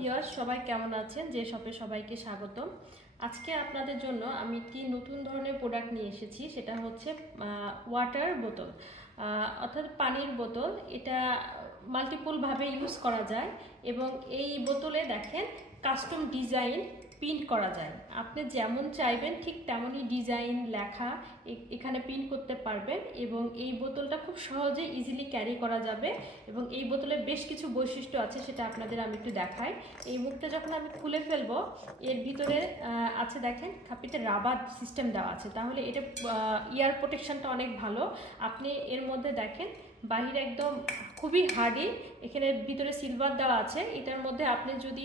Viewers, সবাই কেমন আছেন? যে শপে সবাইকে স্বাগতম। আজকে আপনাদের জন্য আমি একটি নতুন ধরনের প্রোডাক্ট নিয়ে এসেছি, সেটা হচ্ছে ওয়াটার বোতল, অর্থাৎ পানির বোতল। এটা মাল্টিপল ভাবে ইউজ করা যায় এবং এই বোতলে দেখেন কাস্টম ডিজাইন প্রিন্ট করা যায়। আপনি যেমন চাইবেন ঠিক তেমনই ডিজাইন লেখা এখানে প্রিন্ট করতে পারবেন এবং এই বোতলটা খুব সহজে ইজিলি ক্যারি করা যাবে। এবং এই বোতলের বেশ কিছু বৈশিষ্ট্য আছে, সেটা আপনাদের আমি একটু দেখাই। এই মুখটা যখন আমি খুলে ফেলবো, এর ভিতরে আছে দেখেন খাপিতে রাবার সিস্টেম দেওয়া আছে, তাহলে এটা ইয়ার প্রোটেকশনটা অনেক ভালো। আপনি এর মধ্যে দেখেন বাহিরে একদম খুবই হার্ডি, এখানে ভিতরে সিলভার দেওয়া আছে। এটার মধ্যে আপনি যদি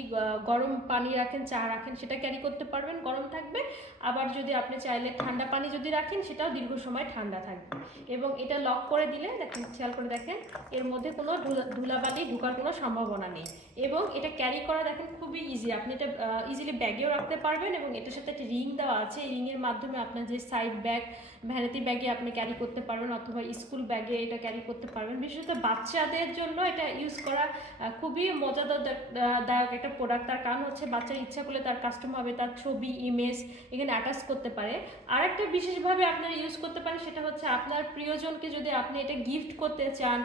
গরম পানি রাখেন, চা রাখেন, সেটা ক্যারি করতে পারবেন, গরম থাকবে। আবার যদি আপনি চাইলে ঠান্ডা পানি যদি রাখেন, সেটাও দীর্ঘ সময় ঠান্ডা থাকবে। এবং এটা লক করে দিলে দেখেন, খেয়াল করে দেখেন, এর মধ্যে কোনো ধুলাবালি ঢোকার কোনো সম্ভাবনা নেই। এবং এটা ক্যারি করা দেখেন খুবই ইজি, আপনি এটা ইজিলি ব্যাগেও রাখতে পারবেন। এবং এটার সাথে একটা রিং দেওয়া আছে, এই রিংয়ের মাধ্যমে আপনার যে সাইড ব্যাগ, ভ্যানিটি ব্যাগে আপনি ক্যারি করতে পারবেন, অথবা স্কুল ব্যাগে এটা ক্যারি করতে পারবেন। বিশেষত বাচ্চাদের জন্য এটা ইউজ করা খুবই মজাদারদায়ক একটা প্রোডাক্ট। তার কারণ হচ্ছে বাচ্চার ইচ্ছা করলে তার কাস্টমভাবে তার ছবি, ইমেজ এখানে অ্যাটাচ করতে পারে। আর একটা বিশেষভাবে আপনারা ইউজ করতে পারেন, সেটা হচ্ছে আপনার প্রিয়জনকে যদি আপনি এটা গিফট করতে চান,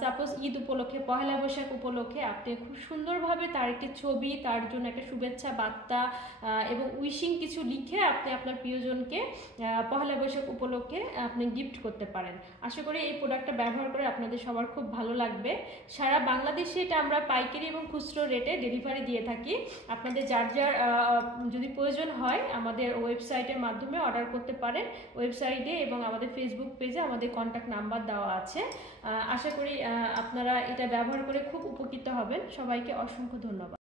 সাপোজ ঈদ উপলক্ষে, পহেলা বৈশাখ উপলক্ষে, আপনি খুব সুন্দরভাবে তার একটি ছবি, তার জন্য একটা শুভেচ্ছা বার্তা এবং উইশিং কিছু লিখে আপনি আপনার প্রিয়জনকে পহেলা বৈশাখ উপলক্ষে আপনি গিফট করতে পারেন। আশা করি এই প্রোডাক্টটা ব্যবহার করে আপনাদের সবার খুব ভালো লাগবে। সারা বাংলাদেশে এটা আমরা পাইকারি এবং খুচরো রেটে ডেলিভারি দিয়ে থাকি। আপনাদের যার যার যদি প্রয়োজন হয় আমাদের ওয়েবসাইটের মাধ্যমে অর্ডার করতে পারেন। ওয়েবসাইটে এবং আমাদের ফেসবুক পেজে আমাদের কন্ট্যাক্ট নাম্বার দেওয়া আছে। আশা করি আপনারা এটা ব্যবহার করে খুব উপকৃত হবেন। সবাইকে অসংখ্য ধন্যবাদ।